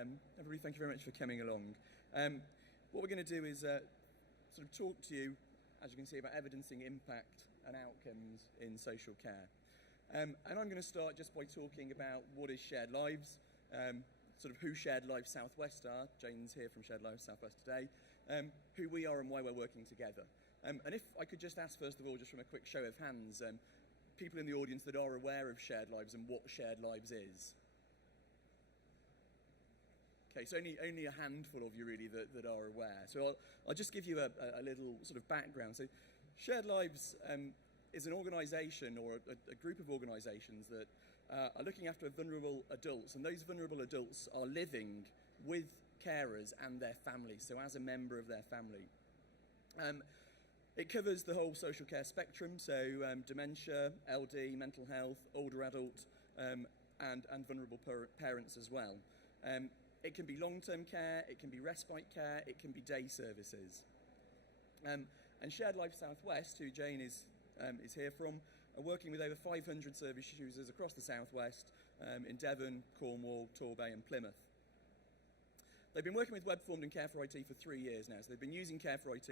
Everybody, thank you very much for coming along. What we're going to do is sort of talk to you, as you can see, about evidencing impact and outcomes in social care. And I'm going to start just by talking about what is Shared Lives, sort of who Shared Lives Southwest are. Jane's here from Shared Lives Southwest today. Who we are and why we're working together. And if I could just ask, first of all, just from a quick show of hands, people in the audience that are aware of Shared Lives and what Shared Lives is. Okay, so only a handful of you really that are aware. So I'll just give you a little sort of background. So Shared Lives is an organisation or a group of organisations that are looking after vulnerable adults, and those vulnerable adults are living with carers and their families, so as a member of their family. It covers the whole social care spectrum, so dementia, LD, mental health, older adult, and vulnerable parents as well. It can be long-term care, it can be respite care, it can be day services. And Shared Lives Southwest, who Jane is here from, are working with over 500 service users across the Southwest in Devon, Cornwall, Torbay and Plymouth. They've been working with Webformed and Care for IT for 3 years now, so they've been using Care for IT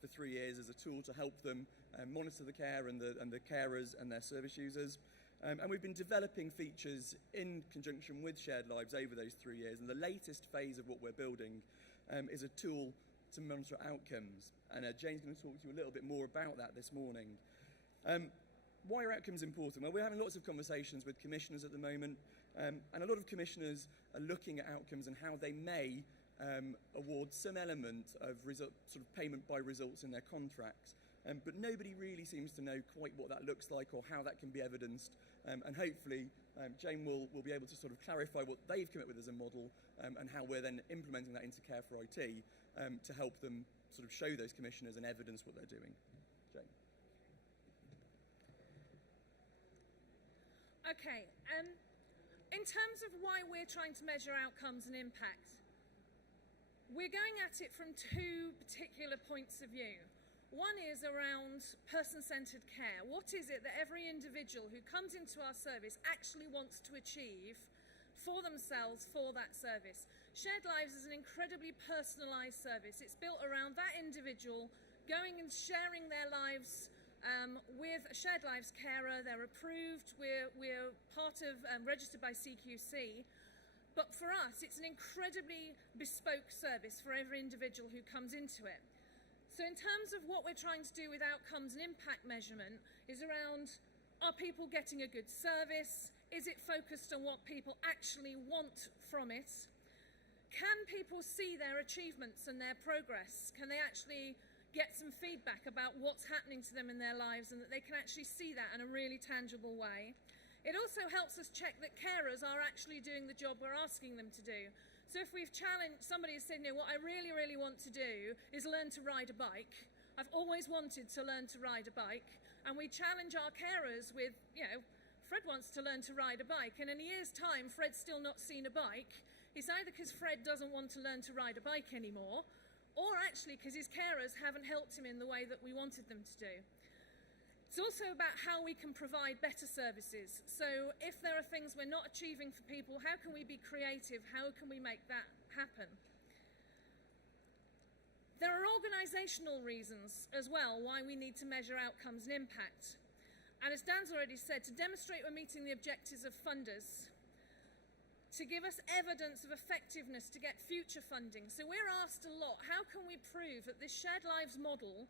for 3 years as a tool to help them monitor the care and the carers and their service users. And we've been developing features in conjunction with Shared Lives over those 3 years, and the latest phase of what we're building is a tool to monitor outcomes. And Jane's going to talk to you a little bit more about that this morning. Why are outcomes important? Well, we're having lots of conversations with commissioners at the moment, and a lot of commissioners are looking at outcomes and how they may award some element of sort of payment by results in their contracts. But nobody really seems to know quite what that looks like or how that can be evidenced. And hopefully, Jane will be able to sort of clarify what they've come up with as a model and how we're then implementing that into Care for IT to help them sort of show those commissioners and evidence what they're doing. Jane. Okay, in terms of why we're trying to measure outcomes and impact, we're going at it from two particular points of view. One is around person-centred care. What is it that every individual who comes into our service actually wants to achieve for themselves, for that service? Shared Lives is an incredibly personalised service. It's built around that individual going and sharing their lives with a Shared Lives carer. They're approved, we're part of, registered by CQC, but for us it's an incredibly bespoke service for every individual who comes into it. So in terms of what we're trying to do with outcomes and impact measurement is around, are people getting a good service? Is it focused on what people actually want from it? Can people see their achievements and their progress? Can they actually get some feedback about what's happening to them in their lives and that they can actually see that in a really tangible way? It also helps us check that carers are actually doing the job we're asking them to do. So if we've challenged, somebody has said, what I really, really want to do is learn to ride a bike. I've always wanted to learn to ride a bike. And we challenge our carers with, Fred wants to learn to ride a bike. And in a year's time, Fred's still not seen a bike. It's either because Fred doesn't want to learn to ride a bike anymore, or actually because his carers haven't helped him in the way that we wanted them to do. It's also about how we can provide better services. So if there are things we're not achieving for people, how can we be creative? How can we make that happen? There are organisational reasons as well why we need to measure outcomes and impact. And as Dan's already said, to demonstrate we're meeting the objectives of funders, to give us evidence of effectiveness to get future funding. So we're asked a lot, how can we prove that this Shared Lives model,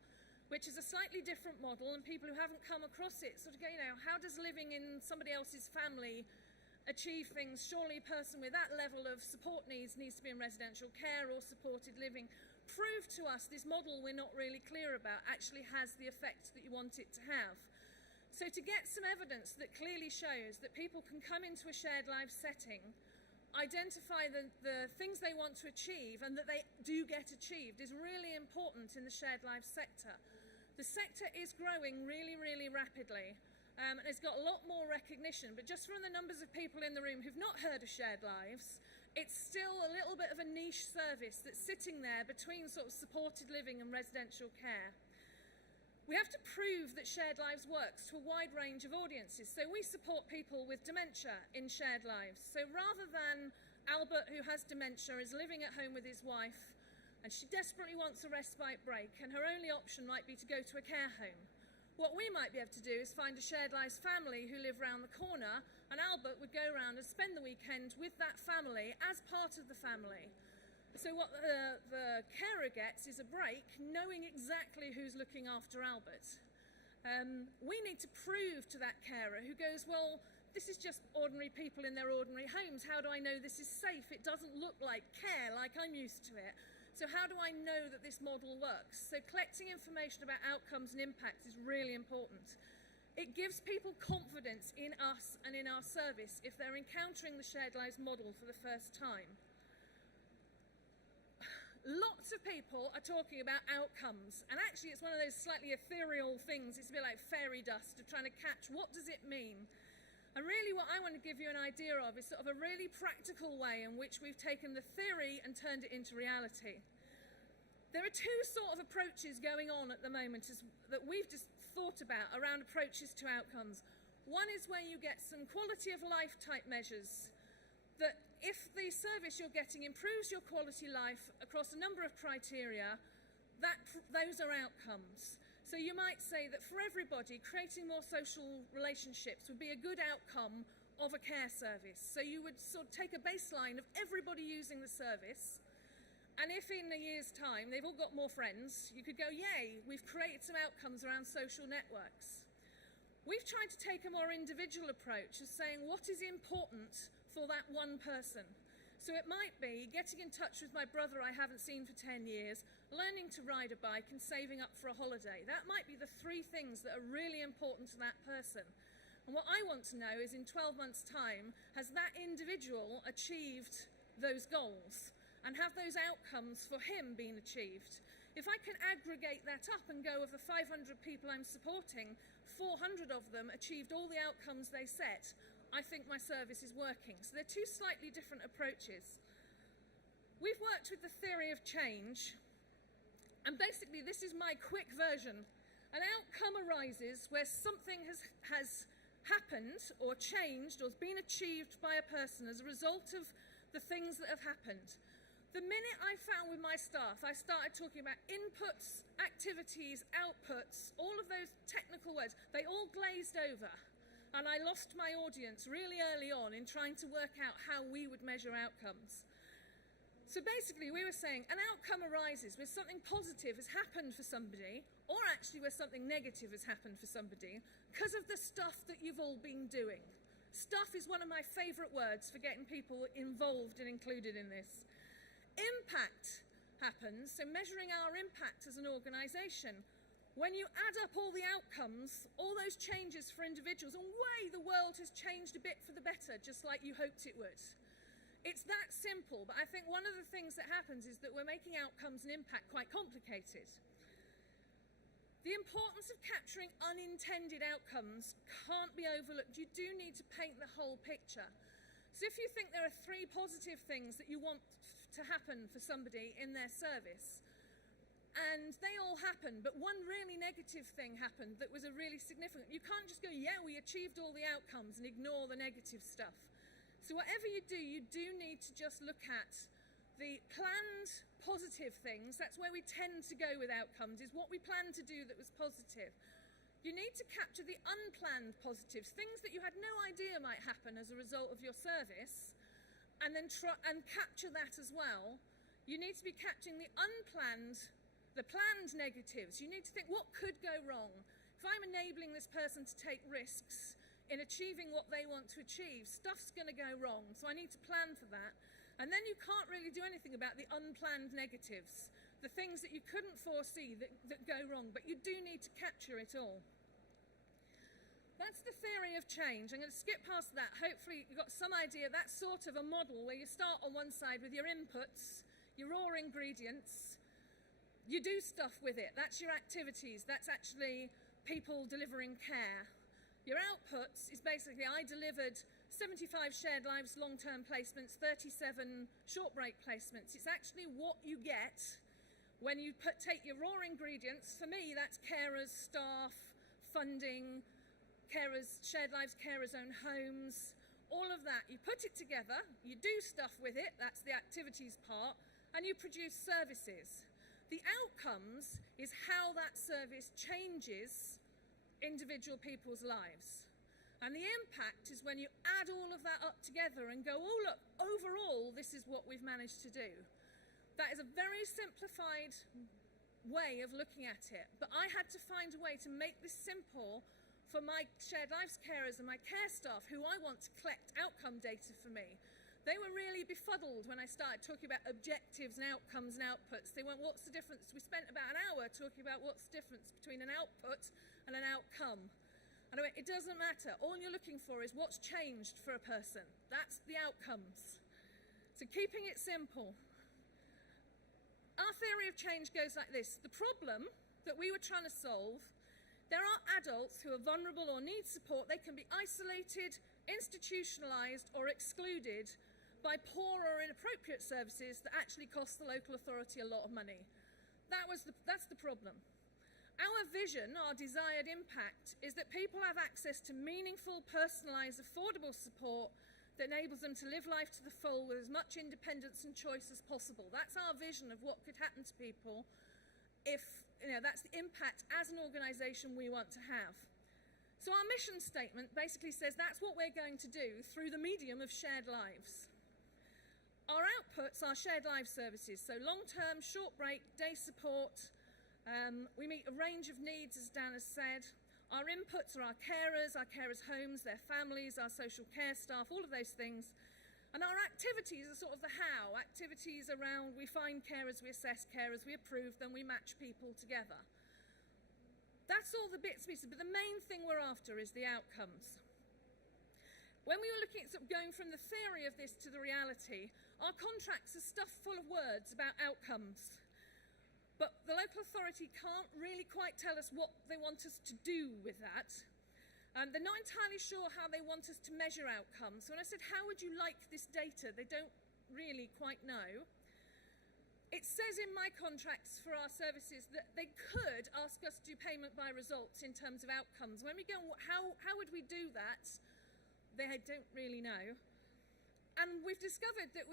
which is a slightly different model, and people who haven't come across it sort of go, how does living in somebody else's family achieve things? Surely a person with that level of support needs to be in residential care or supported living. Prove to us this model we're not really clear about actually has the effect that you want it to have. So to get some evidence that clearly shows that people can come into a Shared Lives setting, identify the things they want to achieve and that they do get achieved is really important in the Shared Lives sector. The sector is growing really, really rapidly and it's got a lot more recognition, but just from the numbers of people in the room who've not heard of Shared Lives, it's still a little bit of a niche service that's sitting there between sort of supported living and residential care. We have to prove that Shared Lives works to a wide range of audiences. So we support people with dementia in Shared Lives. So rather than Albert, who has dementia, is living at home with his wife, and she desperately wants a respite break, and her only option might be to go to a care home. What we might be able to do is find a Shared Lives family who live round the corner, and Albert would go around and spend the weekend with that family as part of the family. So what the carer gets is a break, knowing exactly who's looking after Albert. We need to prove to that carer who goes, well, this is just ordinary people in their ordinary homes. How do I know this is safe? It doesn't look like care like I'm used to it. So how do I know that this model works? So collecting information about outcomes and impacts is really important. It gives people confidence in us and in our service if they're encountering the Shared Lives model for the first time. Lots of people are talking about outcomes, and actually it's one of those slightly ethereal things. It's a bit like fairy dust of trying to catch what does it mean. And really what I want to give you an idea of is sort of a really practical way in which we've taken the theory and turned it into reality. There are two sort of approaches going on at the moment that we've just thought about around approaches to outcomes. One is where you get some quality of life type measures that if the service you're getting improves your quality life across a number of criteria, those are outcomes. So you might say that for everybody, creating more social relationships would be a good outcome of a care service. So you would sort of take a baseline of everybody using the service, and if in a year's time they've all got more friends, you could go, yay, we've created some outcomes around social networks. We've tried to take a more individual approach of saying what is important for that one person. So it might be getting in touch with my brother I haven't seen for 10 years, learning to ride a bike and saving up for a holiday. That might be the three things that are really important to that person. And what I want to know is in 12 months' time, has that individual achieved those goals? And have those outcomes for him been achieved? If I can aggregate that up and go of the 500 people I'm supporting, 400 of them achieved all the outcomes they set, I think my service is working. So they're two slightly different approaches. We've worked with the theory of change, and basically this is my quick version. An outcome arises where something has happened or changed or has been achieved by a person as a result of the things that have happened. The minute I found with my staff, I started talking about inputs, activities, outputs, all of those technical words, they all glazed over. And I lost my audience really early on in trying to work out how we would measure outcomes. So basically we were saying an outcome arises where something positive has happened for somebody, or actually where something negative has happened for somebody, because of the stuff that you've all been doing. Stuff is one of my favourite words for getting people involved and included in this. Impact happens, so measuring our impact as an organisation. When you add up all the outcomes, all those changes for individuals, and way the world has changed a bit for the better, just like you hoped it would. It's that simple, but I think one of the things that happens is that we're making outcomes and impact quite complicated. The importance of capturing unintended outcomes can't be overlooked. You do need to paint the whole picture. So if you think there are three positive things that you want to happen for somebody in their service, and they all happened, but one really negative thing happened that was a really significant. You can't just go, yeah, we achieved all the outcomes and ignore the negative stuff. So whatever you do need to just look at the planned positive things. That's where we tend to go with outcomes, is what we planned to do that was positive. You need to capture the unplanned positives, things that you had no idea might happen as a result of your service, and then capture that as well. You need to be capturing the planned negatives. You need to think, what could go wrong? If I'm enabling this person to take risks in achieving what they want to achieve, stuff's going to go wrong, so I need to plan for that. And then you can't really do anything about the unplanned negatives, the things that you couldn't foresee that go wrong, but you do need to capture it all. That's the theory of change. I'm going to skip past that. Hopefully you've got some idea. That's sort of a model where you start on one side with your inputs, your raw ingredients. You do stuff with it. That's your activities. That's actually people delivering care. Your outputs is basically, I delivered 75 Shared Lives long-term placements, 37 short break placements. It's actually what you get when you take your raw ingredients. For me, that's carers, staff, funding, carers, Shared Lives carers' own homes, all of that, you put it together, you do stuff with it, that's the activities part, and you produce services. The outcomes is how that service changes individual people's lives. And the impact is when you add all of that up together and go, oh look, overall, this is what we've managed to do. That is a very simplified way of looking at it. But I had to find a way to make this simple for my shared lives carers and my care staff who I want to collect outcome data for me. They were really befuddled when I started talking about objectives and outcomes and outputs. They went, what's the difference? We spent about an hour talking about what's the difference between an output and an outcome. And I went, it doesn't matter. All you're looking for is what's changed for a person. That's the outcomes. So keeping it simple. Our theory of change goes like this. The problem that we were trying to solve, there are adults who are vulnerable or need support. They can be isolated, institutionalised or excluded by poor or inappropriate services that actually cost the local authority a lot of money. That's the problem. Our vision, our desired impact, is that people have access to meaningful, personalised, affordable support that enables them to live life to the full with as much independence and choice as possible. That's our vision of what could happen to people if, that's the impact as an organisation we want to have. So our mission statement basically says that's what we're going to do through the medium of shared lives. Our outputs are shared life services, so long-term, short break, day support. We meet a range of needs, as Dan has said. Our inputs are our carers' homes, their families, our social care staff, all of those things. And our activities are sort of the how. Activities around we find carers, we assess carers, we approve them, we match people together. That's all the bits and pieces, but the main thing we're after is the outcomes. When we were looking at sort of going from the theory of this to the reality, our contracts are stuffed full of words about outcomes. But the local authority can't really quite tell us what they want us to do with that. They're not entirely sure how they want us to measure outcomes. So when I said, how would you like this data? They don't really quite know. It says in my contracts for our services that they could ask us to do payment by results in terms of outcomes. When we go, how would we do that? They don't really know. And we've discovered that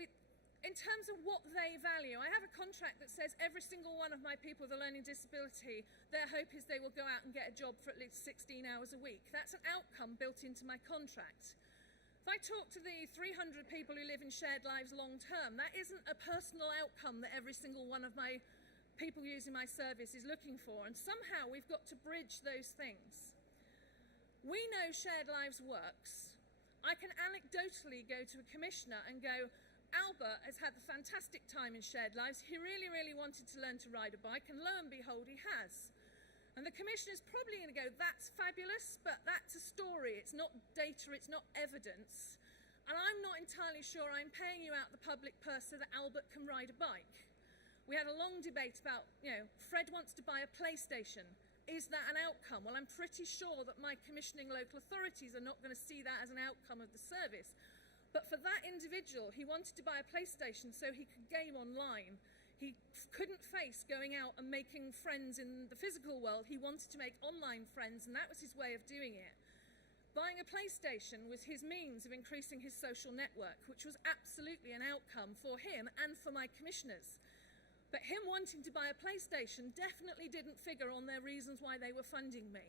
in terms of what they value, I have a contract that says every single one of my people with a learning disability, their hope is they will go out and get a job for at least 16 hours a week. That's an outcome built into my contract. If I talk to the 300 people who live in shared lives long term, that isn't a personal outcome that every single one of my people using my service is looking for. And somehow we've got to bridge those things. We know shared lives works. I can anecdotally go to a commissioner and go, Albert has had a fantastic time in shared lives. He really, really wanted to learn to ride a bike, and lo and behold, he has. And the commissioner's probably going to go, that's fabulous, but that's a story. It's not data, it's not evidence. And I'm not entirely sure I'm paying you out the public purse so that Albert can ride a bike. We had a long debate about, Fred wants to buy a PlayStation. Is that an outcome? Well, I'm pretty sure that my commissioning local authorities are not going to see that as an outcome of the service. But for that individual, he wanted to buy a PlayStation so he could game online. He couldn't face going out and making friends in the physical world. He wanted to make online friends, and that was his way of doing it. Buying a PlayStation was his means of increasing his social network, which was absolutely an outcome for him and for my commissioners. But him wanting to buy a PlayStation definitely didn't figure on their reasons why they were funding me.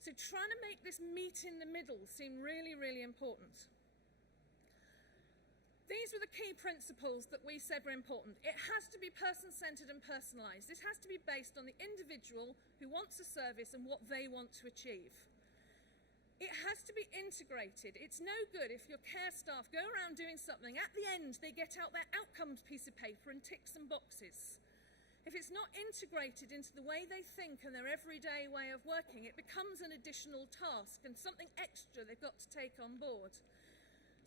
So trying to make this meet in the middle seemed really, really important. These were the key principles that we said were important. It has to be person-centred and personalised. This has to be based on the individual who wants a service and what they want to achieve. It has to be integrated. It's no good if your care staff go around doing something. At the end, they get out their outcomes piece of paper and tick some boxes. If it's not integrated into the way they think and their everyday way of working, it becomes an additional task and something extra they've got to take on board.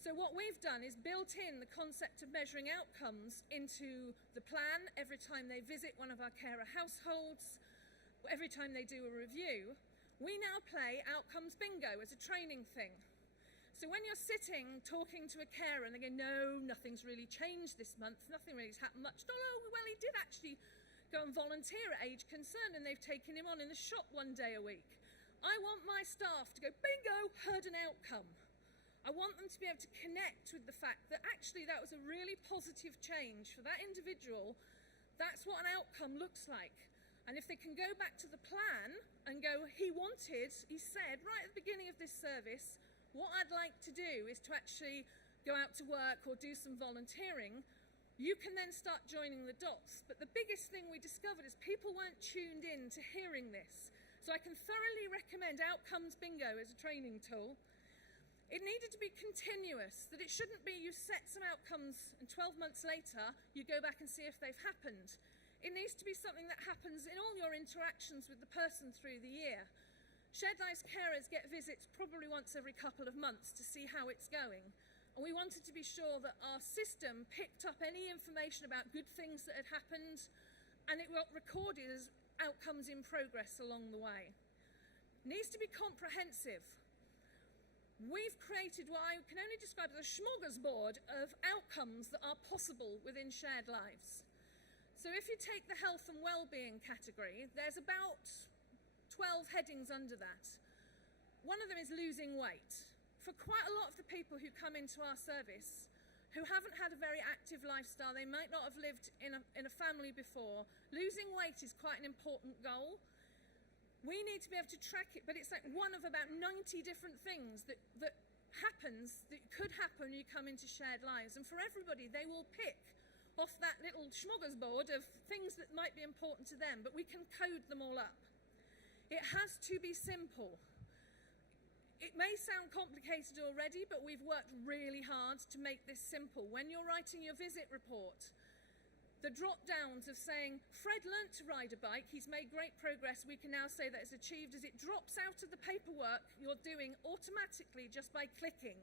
So what we've done is built in the concept of measuring outcomes into the plan every time they visit one of our carer households, every time they do a review. We now play outcomes bingo as a training thing. So when you're sitting talking to a carer and they go, no, nothing's really changed this month, nothing really has happened much. No, well, he did actually go and volunteer at Age Concern and they've taken him on in the shop one day a week. I want my staff to go, bingo, heard an outcome. I want them to be able to connect with the fact that actually that was a really positive change for that individual. That's what an outcome looks like. And if they can go back to the plan and go, he said right at the beginning of this service, what I'd like to do is to actually go out to work or do some volunteering, you can then start joining the dots. But the biggest thing we discovered is people weren't tuned in to hearing this. So I can thoroughly recommend Outcomes Bingo as a training tool. It needed to be continuous, that it shouldn't be you set some outcomes and 12 months later you go back and see if they've happened. It needs to be something that happens in all your interactions with the person through the year. Shared Lives carers get visits probably once every couple of months to see how it's going. And we wanted to be sure that our system picked up any information about good things that had happened and it got recorded as outcomes in progress along the way. It needs to be comprehensive. We've created what I can only describe as a smorgasbord of outcomes that are possible within Shared Lives. So if you take the health and well-being category, there's about 12 headings under that. One of them is losing weight. For quite a lot of the people who come into our service who haven't had a very active lifestyle, they might not have lived in a family before, losing weight is quite an important goal. We need to be able to track it, but it's like one of about 90 different things that could happen when you come into Shared Lives. And for everybody, they will pick off that little smorgasbord of things that might be important to them, but we can code them all up. It has to be simple. It may sound complicated already, but we've worked really hard to make this simple. When you're writing your visit report, the drop downs of saying, Fred learnt to ride a bike, he's made great progress, we can now say that it's achieved, as it drops out of the paperwork you're doing automatically just by clicking.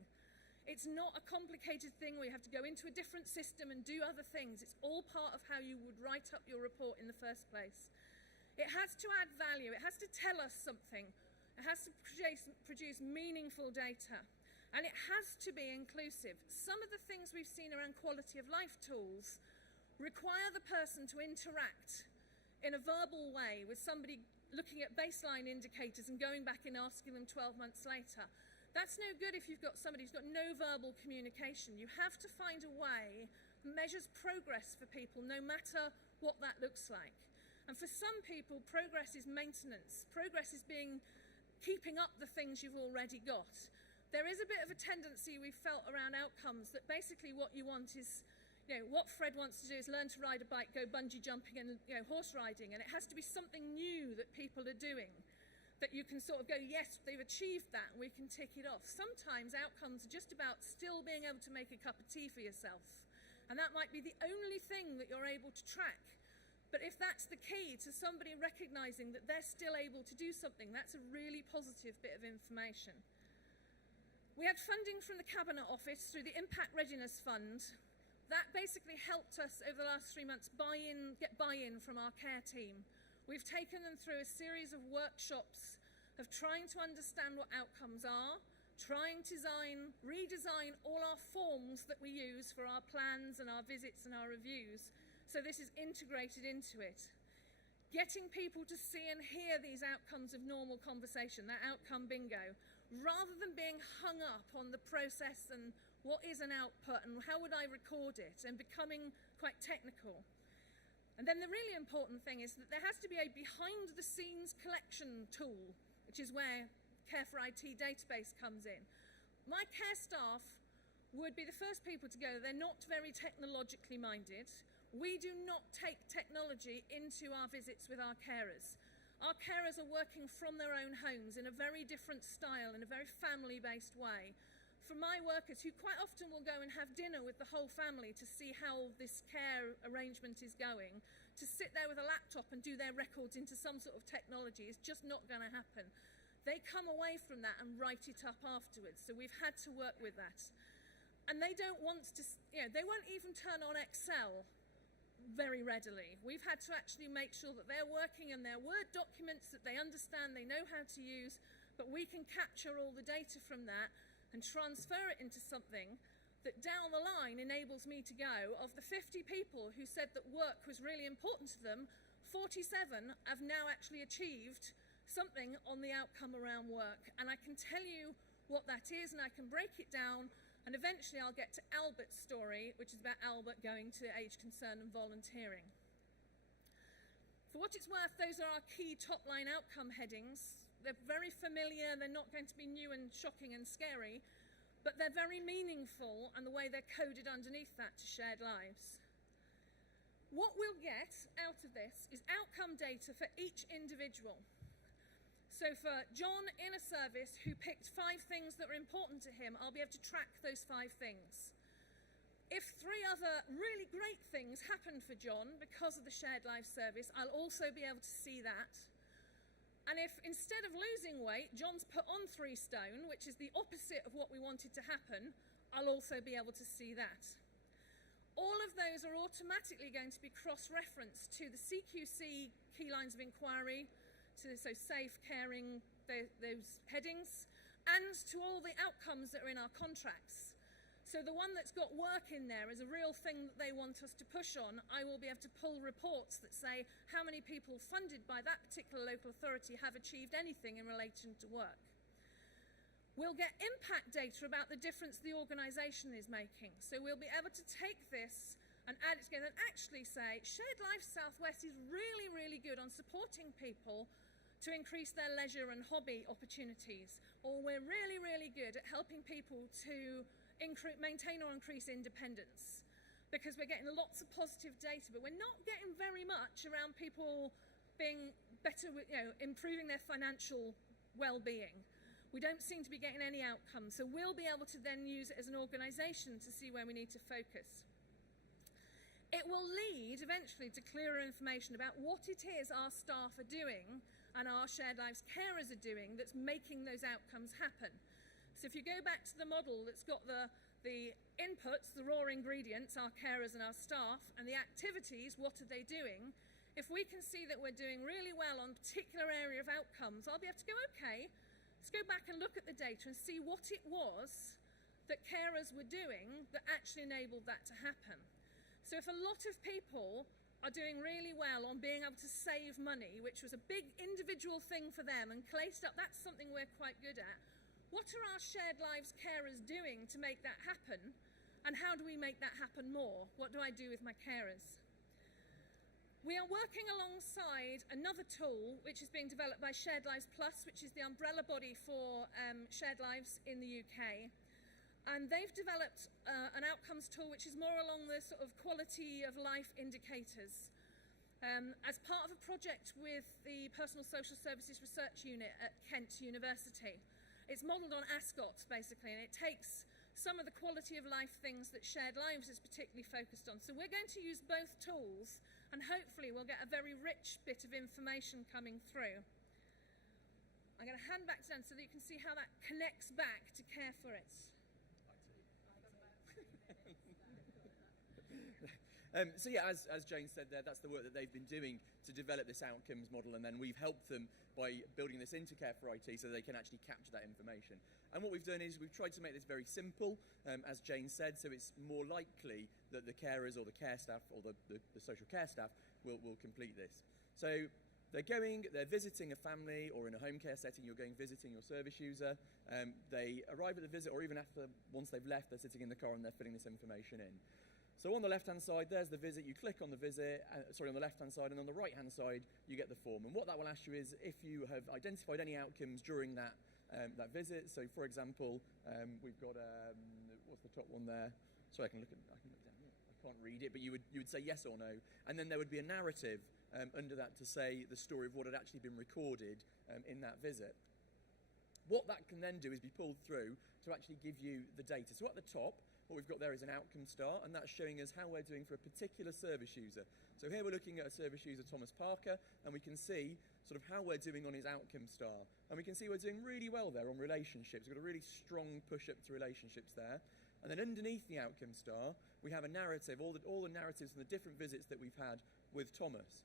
It's not a complicated thing where you have to go into a different system and do other things. It's all part of how you would write up your report in the first place. It has to add value, it has to tell us something, it has to produce meaningful data, and it has to be inclusive. Some of the things we've seen around quality of life tools require the person to interact in a verbal way with somebody looking at baseline indicators and going back and asking them 12 months later. That's no good if you've got somebody who's got no verbal communication. You have to find a way that measures progress for people, no matter what that looks like. And for some people, progress is maintenance. Progress is keeping up the things you've already got. There is a bit of a tendency we've felt around outcomes that basically what you want is, what Fred wants to do is learn to ride a bike, go bungee jumping and horse riding, and it has to be something new that people are doing, that you can sort of go, yes, they've achieved that, and we can tick it off. Sometimes outcomes are just about still being able to make a cup of tea for yourself, and that might be the only thing that you're able to track. But if that's the key to somebody recognising that they're still able to do something, that's a really positive bit of information. We had funding from the Cabinet Office through the Impact Readiness Fund. That basically helped us over the last 3 months get buy-in from our care team. We've taken them through a series of workshops of trying to understand what outcomes are, trying to redesign all our forms that we use for our plans and our visits and our reviews, so this is integrated into it. Getting people to see and hear these outcomes of normal conversation, that outcome bingo, rather than being hung up on the process and what is an output and how would I record it, and becoming quite technical. And then the really important thing is that there has to be a behind-the-scenes collection tool, which is where Care for IT database comes in. My care staff would be the first people to go. They're not very technologically minded. We do not take technology into our visits with our carers. Our carers are working from their own homes in a very different style, in a very family-based way. For my workers, who quite often will go and have dinner with the whole family to see how this care arrangement is going, to sit there with a laptop and do their records into some sort of technology is just not going to happen. They come away from that and write it up afterwards, so we've had to work with that. And they don't want to, they won't even turn on Excel very readily. We've had to actually make sure that they're working in their Word documents that they understand, they know how to use, but we can capture all the data from that and transfer it into something that down the line enables me to go, of the 50 people who said that work was really important to them, 47 have now actually achieved something on the outcome around work. And I can tell you what that is, and I can break it down, and eventually I'll get to Albert's story, which is about Albert going to Age Concern and volunteering. For what it's worth, those are our key top-line outcome headings. They're very familiar, they're not going to be new and shocking and scary, but they're very meaningful, and the way they're coded underneath that to shared lives. What we'll get out of this is outcome data for each individual. So for John in a service who picked 5 things that were important to him, I'll be able to track those 5 things. If 3 other really great things happened for John because of the shared life service, I'll also be able to see that. And if instead of losing weight, John's put on 3 stone, which is the opposite of what we wanted to happen, I'll also be able to see that. All of those are automatically going to be cross-referenced to the CQC key lines of inquiry, so safe, caring, those headings, and to all the outcomes that are in our contracts. So the one that's got work in there is a real thing that they want us to push on. I will be able to pull reports that say how many people funded by that particular local authority have achieved anything in relation to work. We'll get impact data about the difference the organisation is making. So we'll be able to take this and add it together and actually say, Shared Life Southwest is really, really good on supporting people to increase their leisure and hobby opportunities, or we're really, really good at helping people to maintain or increase independence, because we're getting lots of positive data, but we're not getting very much around people being better with, improving their financial well-being. We don't seem to be getting any outcomes, so we'll be able to then use it as an organisation to see where we need to focus. It will lead eventually to clearer information about what it is our staff are doing and our Shared Lives carers are doing that's making those outcomes happen. So if you go back to the model that's got the inputs, the raw ingredients, our carers and our staff, and the activities, what are they doing? If we can see that we're doing really well on a particular area of outcomes, I'll be able to go, okay, let's go back and look at the data and see what it was that carers were doing that actually enabled that to happen. So if a lot of people are doing really well on being able to save money, which was a big individual thing for them, and Clay Stuff, that's something we're quite good at. What are our Shared Lives carers doing to make that happen? And how do we make that happen more? What do I do with my carers? We are working alongside another tool which is being developed by Shared Lives Plus, which is the umbrella body for Shared Lives in the UK. And they've developed an outcomes tool which is more along the sort of quality of life indicators. As part of a project with the Personal Social Services Research Unit at Kent University. It's modelled on ASCOT basically, and it takes some of the quality of life things that Shared Lives is particularly focused on. So we're going to use both tools, and hopefully we'll get a very rich bit of information coming through. I'm going to hand back to Dan so that you can see how that connects back to Care for It. So yeah, as Jane said there, that's the work that they've been doing to develop this outcomes model, and then we've helped them by building this into Care for IT so they can actually capture that information. And what we've done is we've tried to make this very simple, as Jane said, so it's more likely that the carers or the care staff or the social care staff will complete this. So they're visiting a family, or in a home care setting, you're going visiting your service user. They arrive at the visit, or even once they've left, they're sitting in the car and they're filling this information in. So on the left-hand side, there's the visit. You click on the visit, on the left-hand side, and on the right-hand side, you get the form. And what that will ask you is if you have identified any outcomes during that visit. So, for example, we've got what's the top one there? Sorry, I can look down here. I can't read it, but you would say yes or no, and then there would be a narrative under that to say the story of what had actually been recorded in that visit. What that can then do is be pulled through to actually give you the data. So at the top, what we've got there is an outcome star, and that's showing us how we're doing for a particular service user. So here we're looking at a service user, Thomas Parker, and we can see sort of how we're doing on his outcome star. And we can see we're doing really well there on relationships. We've got a really strong push up to relationships there. And then underneath the outcome star, we have a narrative, all the narratives from the different visits that we've had with Thomas.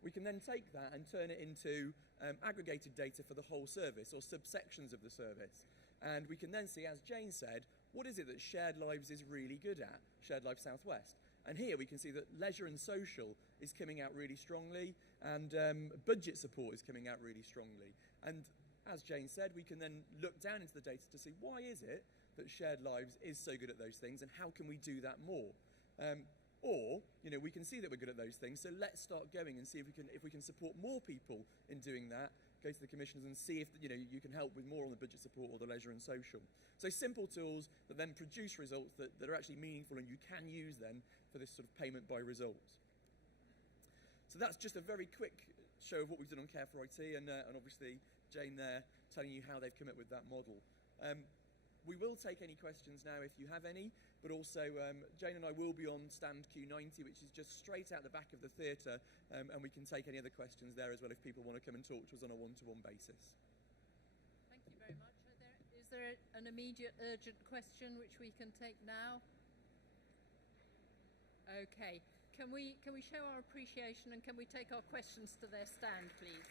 We can then take that and turn it into aggregated data for the whole service, or subsections of the service. And we can then see, as Jane said, what is it that Shared Lives is really good at, Shared Lives Southwest? And here we can see that leisure and social is coming out really strongly, and budget support is coming out really strongly. And as Jane said, we can then look down into the data to see why is it that Shared Lives is so good at those things, and how can we do that more? Or, we can see that we're good at those things, so let's start going and see if we can support more people in doing that. Go to the commissioners and see if you can help with more on the budget support or the leisure and social. So simple tools that then produce results that are actually meaningful and you can use then for this sort of payment by results. So that's just a very quick show of what we've done on Care for IT, and obviously Jane there telling you how they've come up with that model. We will take any questions now if you have any, but also Jane and I will be on stand Q90, which is just straight out the back of the theatre, and we can take any other questions there as well if people want to come and talk to us on a one-to-one basis. Thank you very much. Is there an immediate urgent question which we can take now? Okay. Can we show our appreciation, and can we take our questions to their stand, please?